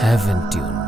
Heaven Tune.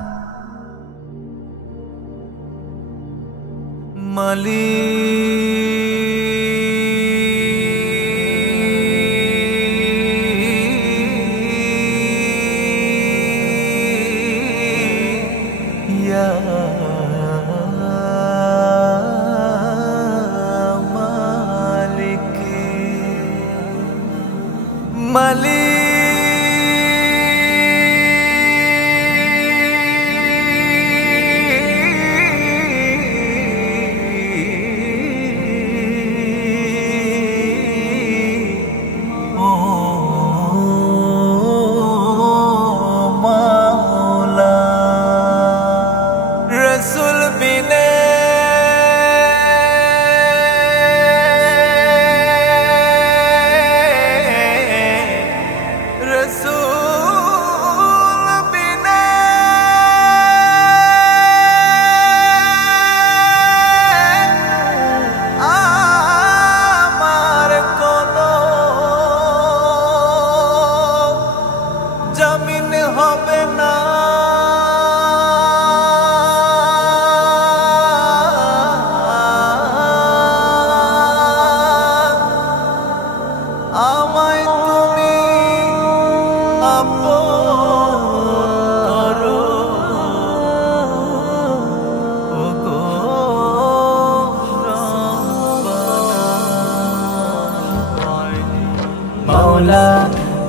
मौला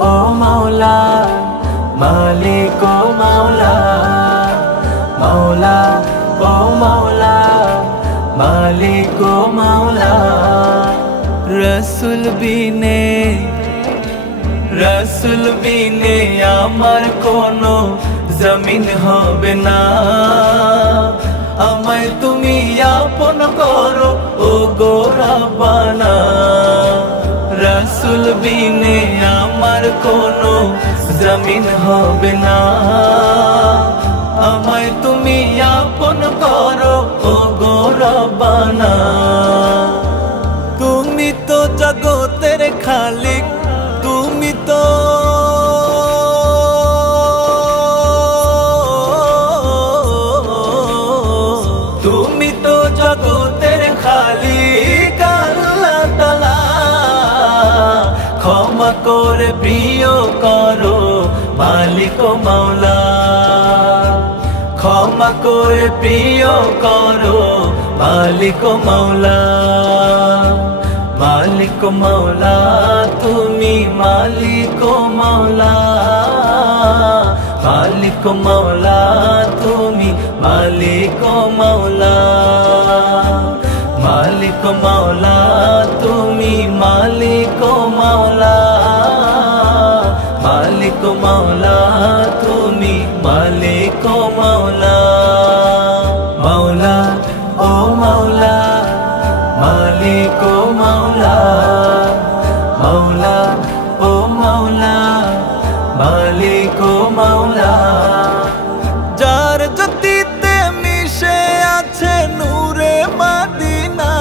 ओ मौला मालिक ओ मौला मौला ओ मौला मालिक ओ मौला रसूल बिने आमार कोनो जमीन होबे ना আমায় তুমি আপন করো ও গো রব্বানা रसूल बिने आमार कोनो जमीन होबे ना আমায় তুমি আপন করো ও গো রব্বানা তুমি তো জগতের খালিক তুমি তো জগতের খালিক আল্লাহ তাআলা ক্ষমা করে প্রিয় করো মালিক ও মাওলা ক্ষমা করে প্রিয় করো মালিক ও মাওলা মালিক ও মাওলা তুমি মালিক ও মাওলা মালিক ও মাওলা তুমি মালিক ও মাওলা মালিক ও মাওলা তুমি মালিক ও মাওলা মালিক ও মাওলা তুমি মালিক ও মাওলা মাওলা ও মাওলা মালিক ও মাওলা মাওলা ও মাওলা মালিক ও মাওলা যার জ্যোতিতে মিশে আছে নূরে মদিনা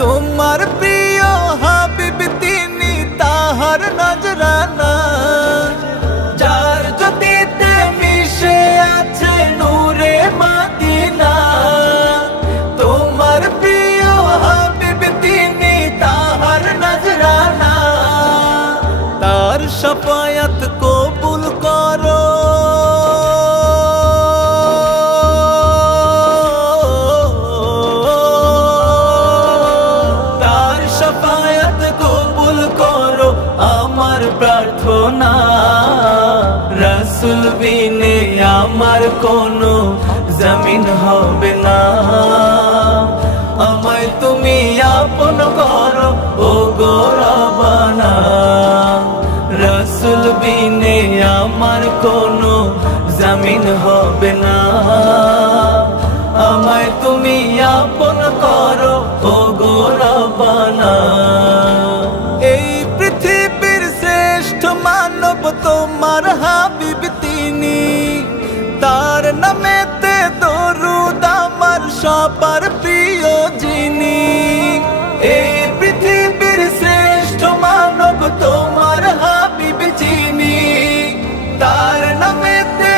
তোমার প্রিয় হাবিব তিনি তাহার নজরানা যার জ্যোতিতে মিশে আছে নূরে মদিনা তোমার প্রিয় হাবিব তিনি তাহার নজরানা তার শাফায়াত কবুল করো তার শাফায়াত কবুল করো আমার প্রার্থনা রসুল বিনে আমার কোনো জমিন হবে না আমায় তুমি আপন করো ও গো রব্বানা রসুল বিনে আমার কোনো জমিন হবে না আমায় তুমি আপন করো ও গো রব্বানা এই পৃথিবীর শ্রেষ্ঠ মানব তোমার হাবিব তিনি তার নামেতে দরুদ আমার সবার প্রিয় যিনি এই পৃথিবীর শ্রেষ্ঠ মানব তোমার হাবিব যিনি তার নামেতে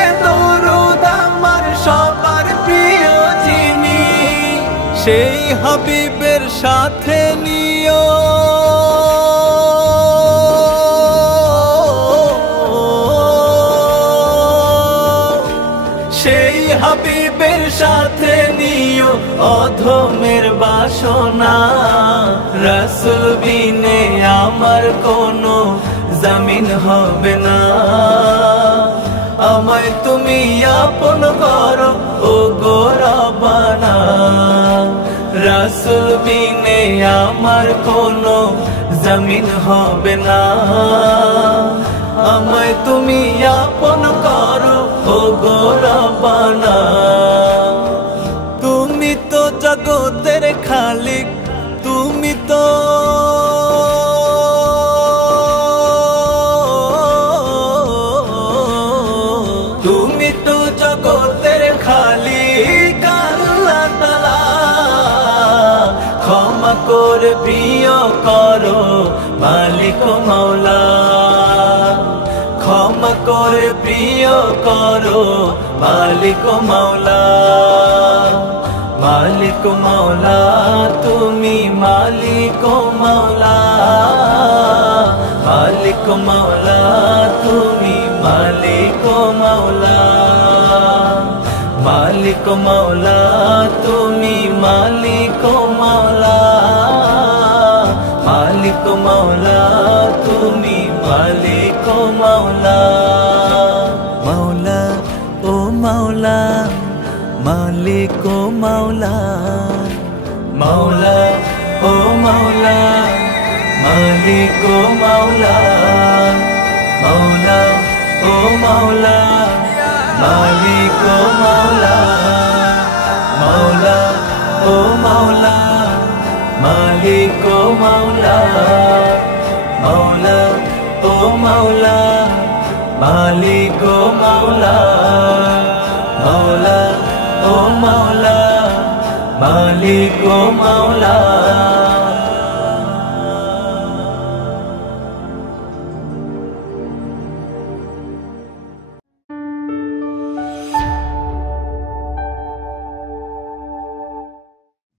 সেই হাবিবের সাথে নিও সেই হাবিবের সাথে নিও অধমের বাসনা রাসূল বিনে আমার কোনো জমিন হবে না আমায় তুমি আপন করো ও গো রব্বানা রাসূল বিনে আমার কোনো জমিন হবে না আমায় তুমি আপন করো ও গো রব্বানা তুমি তো জগতের খালিক তুমি তো জগতের খালিক আল্লাহ তাআলা ক্ষমা করে প্রিয় করো মালিক মাওলা ক্ষমা করে প্রিয় করো মালিক মাওলা মালিক মাওলা তুমি মালিক মাওলা মালিক মাওলা তুমি মালিক মাওলা মালিক মাওলা তুমি মালিক মাওলা মালিক মাওলা তুমি মালিক মাওলা মাওলা ও মাওলা মালিক ও মাওলা মাওলা ও মাওলা মালিক ও মাওলা মাওলা ও মাওলা মালিক ও মাওলা মাওলা ও মাওলা মালিক ও মাওলা মাওলা ও মাওলা মালিক ও মাওলা মাওলা ও মাওলা মালিক ও মাওলা